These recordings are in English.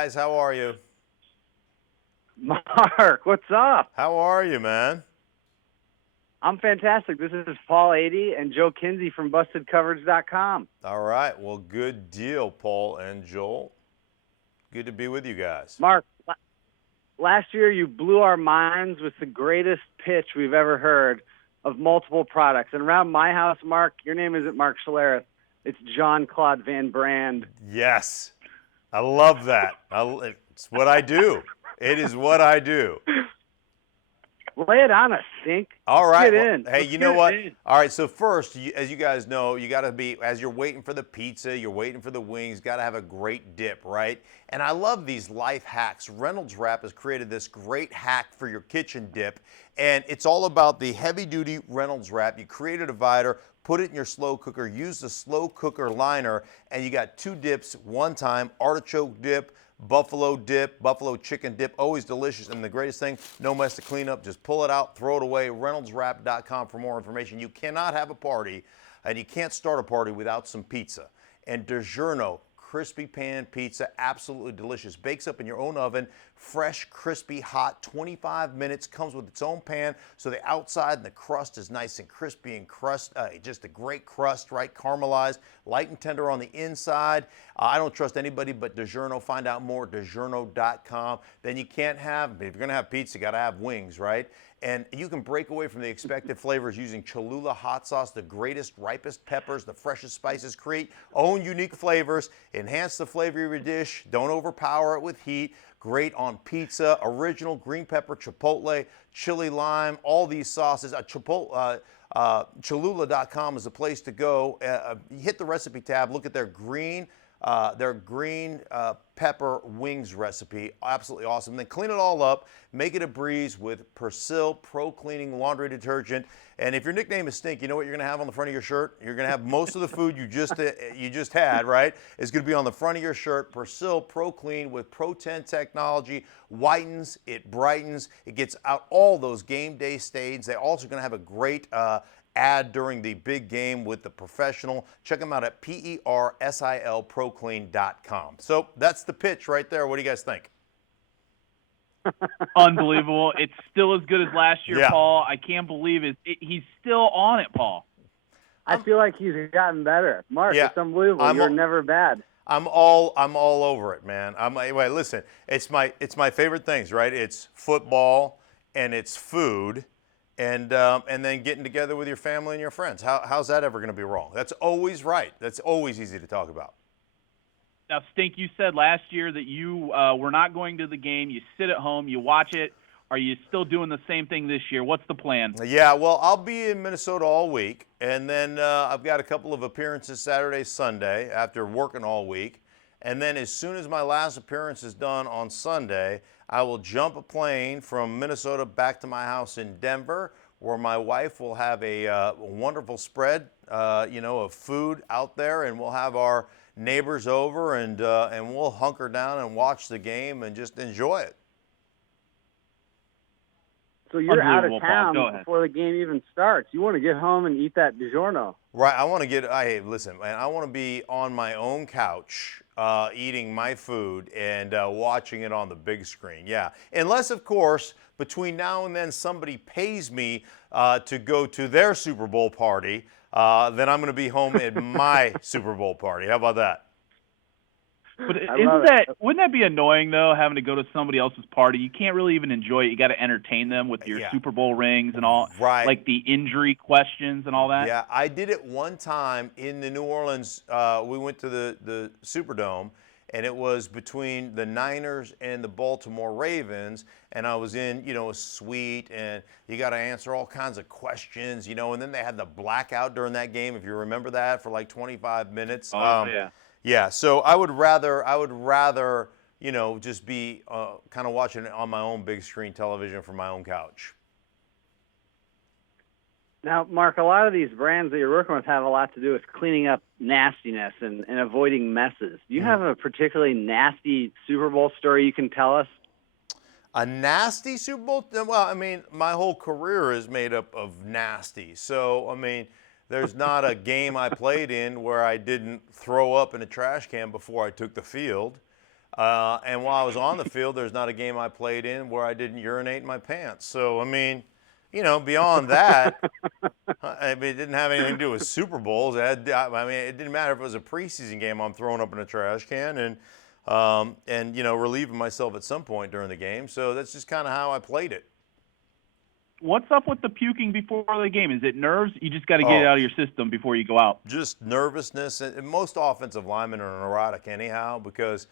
Guys, how are you? Mark, what's up? How are you, man? I'm fantastic. This is Paul 80 and Joe Kinsey from BustedCoverage.com. All right. Well, good deal, Paul and Joel. Good to be with you guys. Mark, last year you blew our minds with the greatest pitch we've ever heard of multiple products. And around my house, Mark, your name isn't Mark Schlereth. It's John Claude Van Brand. Yes. I love that. It's what I do. It is what I do. Lay it on us, Sink. All right. Get in. Hey, Let's you know get what? in. All right. So first, as you guys know, you got to be, as you're waiting for the pizza, you're waiting for the wings, got to have a great dip, right? And I love these life hacks. Reynolds Wrap has created this great hack for your kitchen dip, and it's all about the heavy-duty Reynolds Wrap. You create a divider, put it in your slow cooker, use the slow cooker liner, and you got two dips one time: artichoke dip, buffalo dip, buffalo chicken dip, always delicious. And the greatest thing, no mess to clean up. Just pull it out, throw it away. ReynoldsWrap.com for more information. You cannot have a party, and you can't start a party without some pizza. And DiGiorno crispy pan pizza, absolutely delicious. Bakes up in your own oven, fresh, crispy, hot, 25 minutes. Comes with its own pan, so the outside and the crust is nice and crispy and just a great crust, right? Caramelized, light and tender on the inside. I don't trust anybody but DiGiorno. Find out more at DiGiorno.com. Then you can't have, if you're gonna have pizza, you gotta have wings, right? And you can break away from the expected flavors using Cholula hot sauce, the greatest, ripest peppers, the freshest spices. Create own unique flavors. Enhance the flavor of your dish. Don't overpower it with heat. Great on pizza. Original green pepper, chipotle, chili lime, all these sauces. Cholula.com is the place to go. Hit the recipe tab. Look at their green pepper wings recipe. Absolutely awesome. Then clean it all up, make it a breeze with Persil Pro Cleaning Laundry Detergent. And if your nickname is Stink, you know what you're going to have on the front of your shirt? You're going to have most of the food you just had, right? It's going to be on the front of your shirt. Persil Pro Clean with Pro 10 technology whitens, it brightens, it gets out all those game day stains. They're also going to have a great ad during the big game with the professional. Check them out at persilproclean.com. So that's the pitch right there. What do you guys think? Unbelievable. It's still as good as last year, Yeah. Paul. I can't believe he's still on it, Paul. I feel like he's gotten better. Mark, Yeah. it's unbelievable. You're never bad. I'm all over it, man. Wait, listen. It's my favorite things, right? It's football and it's food. And then getting together with your family and your friends. How's that ever going to be wrong? That's always right. That's always easy to talk about. Now, Stink, you said last year that you were not going to the game. You sit at home, you watch it. Are you still doing the same thing this year? What's the plan? Yeah, well, I'll be in Minnesota all week. And then I've got a couple of appearances Saturday, Sunday after working all week. And then as soon as my last appearance is done on Sunday, I will jump a plane from Minnesota back to my house in Denver, where my wife will have a wonderful spread, of food out there, and we'll have our neighbors over, and we'll hunker down and watch the game and just enjoy it. So you're out of Unbelievable, Paul. town Go ahead. before the game even starts. You want to get home and eat that DiGiorno. Right, hey, listen, man, I want to be on my own couch eating my food and watching it on the big screen, yeah. Unless, of course, between now and then somebody pays me to go to their Super Bowl party, then I'm going to be home at my Super Bowl party. How about that? But it. wouldn't that be annoying, though, having to go to somebody else's party? You can't really even enjoy it. You got to entertain them with your Super Bowl rings and all, right? Like the injury questions and all that. Yeah, I did it one time in the New Orleans. We went to the Superdome, and it was between the Niners and the Baltimore Ravens, and I was in, a suite, and you got to answer all kinds of questions, and then they had the blackout during that game, if you remember that, for like 25 minutes. Oh, yeah. Yeah, so I would rather, just be kind of watching it on my own big screen television from my own couch. Now, Mark, a lot of these brands that you're working with have a lot to do with cleaning up nastiness and avoiding messes. Do you have a particularly nasty Super Bowl story you can tell us? A nasty Super Bowl? Well, I mean, my whole career is made up of nasty. So, I mean, there's not a game I played in where I didn't throw up in a trash can before I took the field. And while I was on the field, there's not a game I played in where I didn't urinate in my pants. So, I mean, beyond that, I mean, it didn't have anything to do with Super Bowls. I mean, it didn't matter if it was a preseason game. I'm throwing up in a trash can and relieving myself at some point during the game. So that's just kind of how I played it. What's up with the puking before the game? Is it nerves? You just got to get it out of your system before you go out. Just nervousness. And most offensive linemen are neurotic anyhow because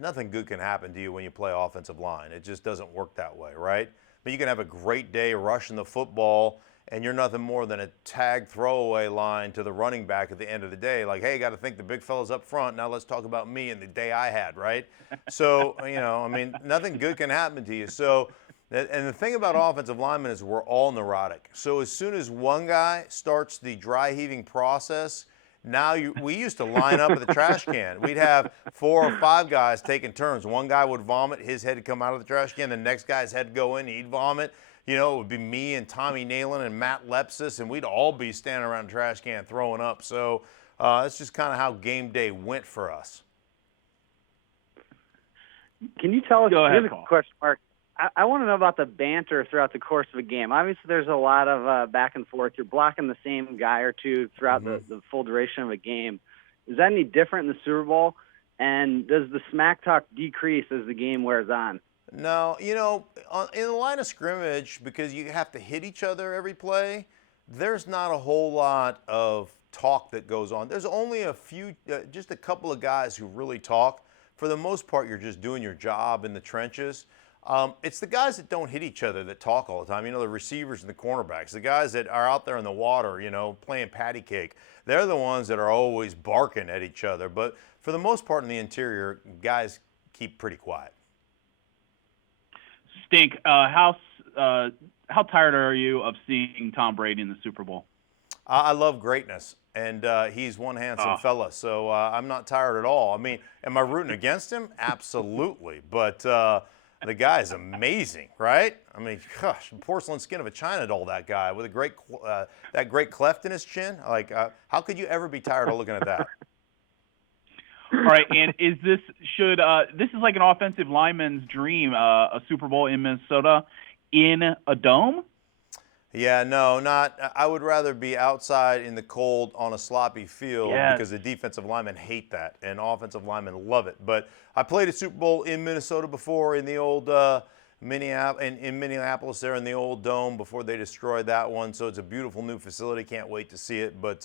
nothing good can happen to you when you play offensive line. It just doesn't work that way, right? But you can have a great day rushing the football, and you're nothing more than a tag throwaway line to the running back at the end of the day. Like, hey, got to think the big fella's up front. Now let's talk about me and the day I had, right? So, I mean, nothing good can happen to you. So, and the thing about offensive linemen is we're all neurotic. So as soon as one guy starts the dry heaving process, we used to line up at the trash can. We'd have 4 or 5 guys taking turns. One guy would vomit, his head would come out of the trash can. The next guy's head would go in, he'd vomit. It would be me and Tommy Nalen and Matt Lepsis, and we'd all be standing around the trash can throwing up. So that's just kind of how game day went for us. Can you tell us? Go ahead, Here's Paul. a question, Mark. I want to know about the banter throughout the course of a game. Obviously, there's a lot of back and forth. You're blocking the same guy or two throughout the full duration of a game. Is that any different in the Super Bowl? And does the smack talk decrease as the game wears on? No, in the line of scrimmage, because you have to hit each other every play, there's not a whole lot of talk that goes on. There's only just a couple of guys who really talk. For the most part, you're just doing your job in the trenches. It's the guys that don't hit each other that talk all the time. The receivers and the cornerbacks, the guys that are out there in the water, playing patty cake. They're the ones that are always barking at each other. But for the most part in the interior, guys keep pretty quiet. Stink, how tired are you of seeing Tom Brady in the Super Bowl? I love greatness, and he's one handsome fella, so I'm not tired at all. I mean, am I rooting against him? Absolutely, but the guy is amazing, right? I mean, gosh, porcelain skin of a China doll, that guy with that great cleft in his chin. Like, how could you ever be tired of looking at that? All right, and this is like an offensive lineman's dream, a Super Bowl in Minnesota in a dome? Yeah, no, not. I would rather be outside in the cold on a sloppy field because the defensive linemen hate that and offensive linemen love it. But I played a Super Bowl in Minnesota before in the old Minneapolis there in the old dome before they destroyed that one. So it's a beautiful new facility. Can't wait to see it. But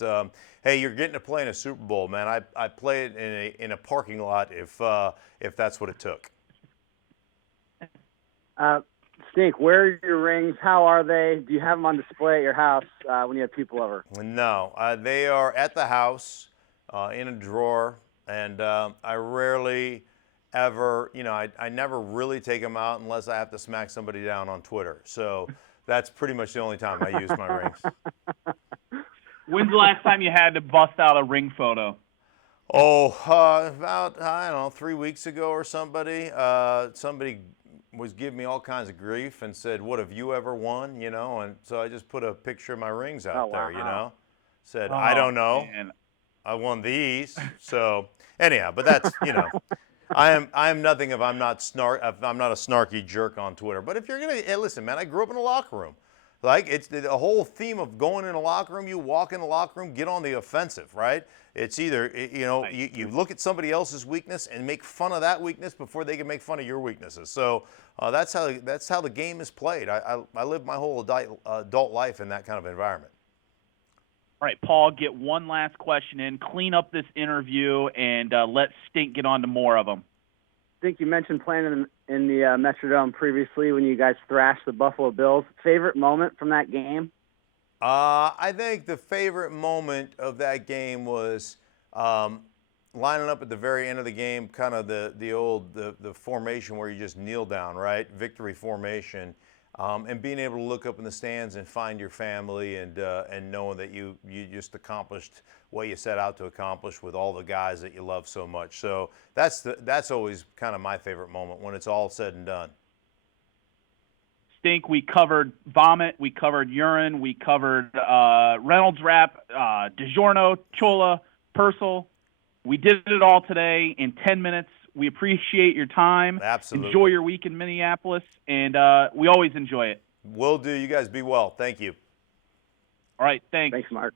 hey, you're getting to play in a Super Bowl, man. I play it in a parking lot if that's what it took. Stink, where are your rings? How are they? Do you have them on display at your house when you have people over? No, they are at the house in a drawer, and I rarely ever, I never really take them out unless I have to smack somebody down on Twitter. So that's pretty much the only time I use my rings. When's the last time you had to bust out a ring photo? Oh, about, I don't know, 3 weeks ago or somebody was giving me all kinds of grief and said, "What have you ever won?" And so I just put a picture of my rings out there, said, "I don't know. Man. I won these." So anyhow, but that's, I am nothing if I'm not a snarky jerk on Twitter. But if you're going to, hey, listen, man, I grew up in a locker room. Like, it's the whole theme of going in a locker room. You walk in the locker room, get on the offensive, right? It's either, you look at somebody else's weakness and make fun of that weakness before they can make fun of your weaknesses. So that's how the game is played. I lived my whole adult life in that kind of environment. All right, Paul, get one last question in. Clean up this interview and let Stink get on to more of them. I think you mentioned playing in the Metrodome previously when you guys thrashed the Buffalo Bills. Favorite moment from that game? I think the favorite moment of that game was lining up at the very end of the game, kind of the formation where you just kneel down, right? Victory formation, and being able to look up in the stands and find your family and knowing that you just accomplished what you set out to accomplish with all the guys that you love so much. So that's always kind of my favorite moment when it's all said and done. Stink, we covered vomit, we covered urine, we covered Reynolds wrap, DiGiorno, Chola, Purcell. We did it all today in 10 minutes. We appreciate your time. Absolutely. Enjoy your week in Minneapolis, and we always enjoy it. Will do. You guys be well. Thank you. All right, thanks. Thanks, Mark.